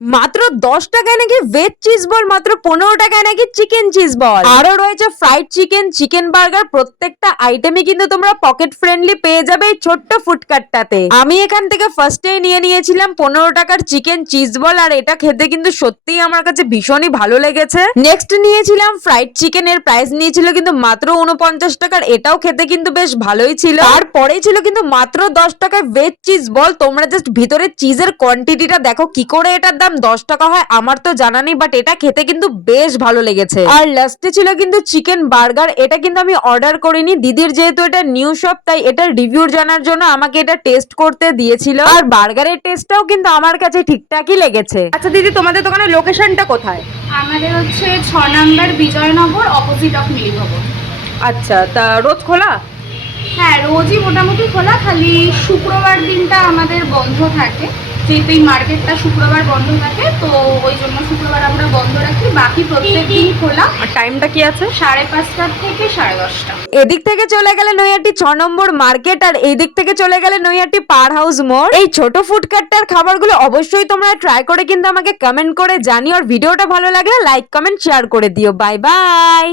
মাত্র 10 টাকায় নাকি ভেজ চিজ বল, মাত্র 15 টাকায় নাকি চিকেন চিজ বল, আরো রয়েছে ফ্রাইড চিকেন, চিকেন বার্গার। প্রত্যেকটা আইটেমই কিন্তু তোমরা পকেট ফ্রেন্ডলি পেয়ে যাবে এই ছোট্ট ফুডকার্টটাতে। আমি এখান থেকে ফার্স্টেই নিয়েছিলাম 15 টাকার চিকেন চিজ বল, আর এটা খেতে কিন্তু সত্যিই আমার কাছে ভীষণই ভালো লেগেছে। নেক্সট নিয়েছিলাম ফ্রাইড চিকেন, এর প্রাইস নিয়েছিল কিন্তু মাত্র 49 টাকার, এটাও খেতে কিন্তু বেশ ভালোই ছিল। তারপরেই ছিল কিন্তু মাত্র 10 টাকায় ভেজ চিজ বল। তোমরা জাস্ট ভিতরে চিজের কোয়ান্টিটিটা দেখো, কি করে এটার দাম 10 টাকা হয় আমার তো জানা নেই, বাট এটা খেতে কিন্তু বেশ ভালো লেগেছে। আর লাস্টে ছিল কিন্তু চিকেন বার্গার, এটা কিন্তু আমি অর্ডার করিনি, দিদির যেহেতু এটা নিউ শপ তাই এটার রিভিউ জানার জন্য আমাকে এটা টেস্ট করতে দিয়েছিল, আর বার্গারের টেস্টটাও কিন্তু আমার কাছে ঠিকঠাকই লেগেছে। আচ্ছা দিদি, তোমাদের দোকানের লোকেশনটা কোথায়? আমাদের হচ্ছে 6 নম্বর বিজয়নগর, অপোজিট অফ মিলিভবন। আচ্ছা, তা রোজ খোলা? হ্যাঁ, রোজই মোটামুটি খোলা, খালি শুক্রবার দিনটা আমাদের বন্ধ থাকে, যেহেতু এই মার্কেটটা শুক্রবার বন্ধ থাকে, তো ওই জন্য শুক্রবার আমরা বন্ধ রাখি, বাকি প্রত্যেক দিন খোলা। আর টাইমটা কি আছে? 5:30 থেকে 10:30। এদিক থেকে চলে গেলে নৈহাটি 6 নম্বর মার্কেট, আর এই দিক থেকে চলে গেলে নৈহাটি পার হাউস মোড়। এই ছোট ফুডকার্টটার খাবারগুলো অবশ্যই তোমরা ট্রাই করে কিন্তু আমাকে কমেন্ট করে জানিও, আর ভিডিওটা ভালো লাগলে লাইক কমেন্ট শেয়ার করে দিও। Bye bye.